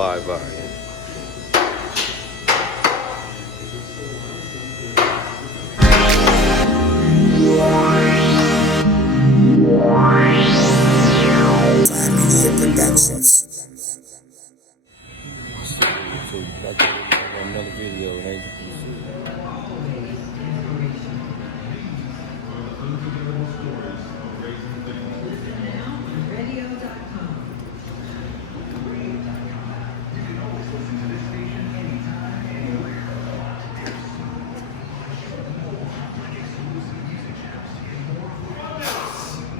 5 volume. Productions. Another video, and as you can see.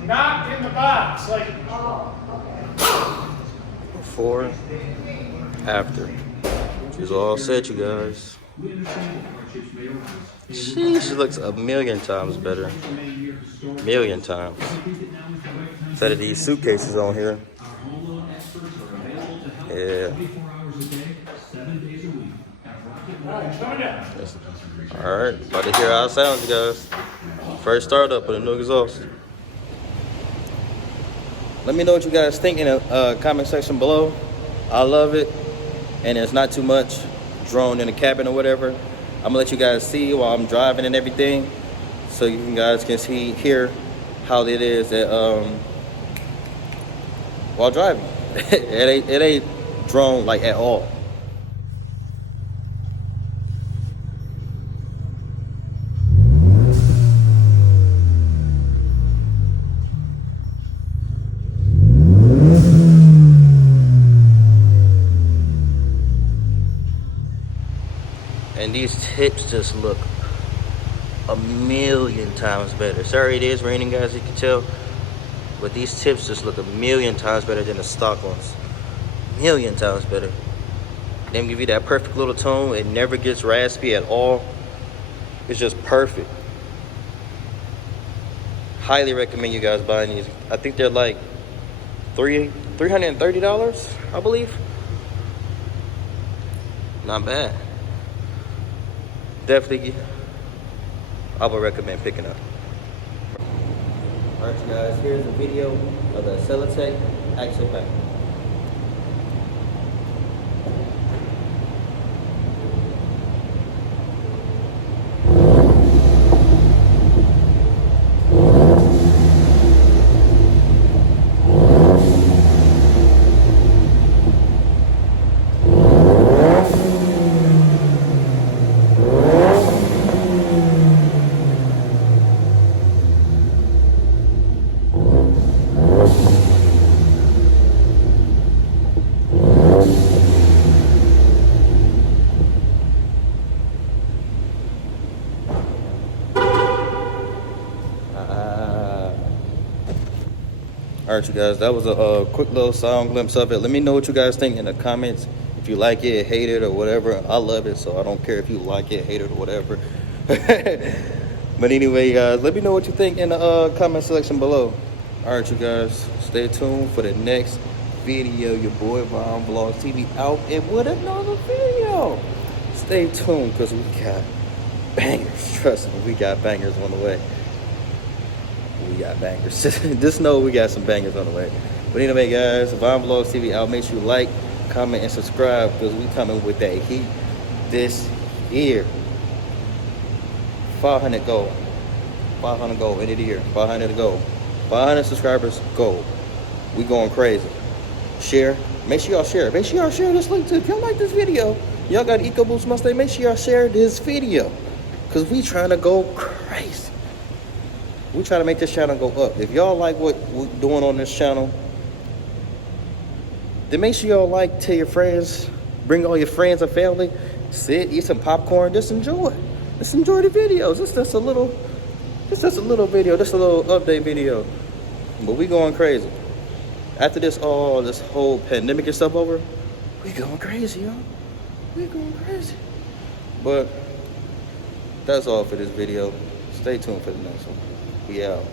Not in the box, like. Before, after. She's all set, you guys. She looks a million times better. Million times. Instead of these suitcases on here. Yeah. Alright, about to hear how it sounds, you guys. First startup with a new exhaust. Let me know what you guys think in the comment section below. I love it, and it's not too much drone in the cabin or whatever. I'm gonna let you guys see while I'm driving and everything, so you guys can hear how it is while driving. it ain't drone like at all. And these tips just look a million times better. Sorry, it is raining, guys, you can tell. But these tips just look a million times better than the stock ones. Million times better. They give you that perfect little tone. It never gets raspy at all. It's just perfect. Highly recommend you guys buying these. I think they're like $330, I believe. Not bad. Definitely, I would recommend picking up. Alright, you guys, here's a video of the Celatec axle pack. Alright, you guys, that was a quick little sound glimpse of it. Let me know what you guys think in the comments. If you like it, hate it, or whatever. I love it, so I don't care if you like it, hate it, or whatever. But anyway, guys, let me know what you think in the comment section below. Alright, you guys, stay tuned for the next video. Your boy Von Vlogs TV out and with another video. Stay tuned, because we got bangers. Trust me, we got bangers on the way. We got bangers. Just know we got some bangers on the way. But anyway, guys, Von Vlogs TV out. Make sure you like, comment, and subscribe, because we coming with that heat this year. 500 goal. 500 goal end of the year. 500 to go. 500 subscribers goal. We going crazy. Share. Make sure y'all share. Make sure y'all share this link too. If y'all like this video, y'all got Ecoboost Mustang, make sure y'all share this video, because we trying to go crazy. We try to make this channel go up. If y'all like what we're doing on this channel, then make sure y'all like, tell your friends, bring all your friends and family, sit, eat some popcorn, just enjoy. Just enjoy the videos. It's just a little video, just a little update video. But we going crazy. After this whole pandemic and stuff over, we going crazy, y'all. We going crazy. But that's all for this video. Stay tuned for the next one. We out.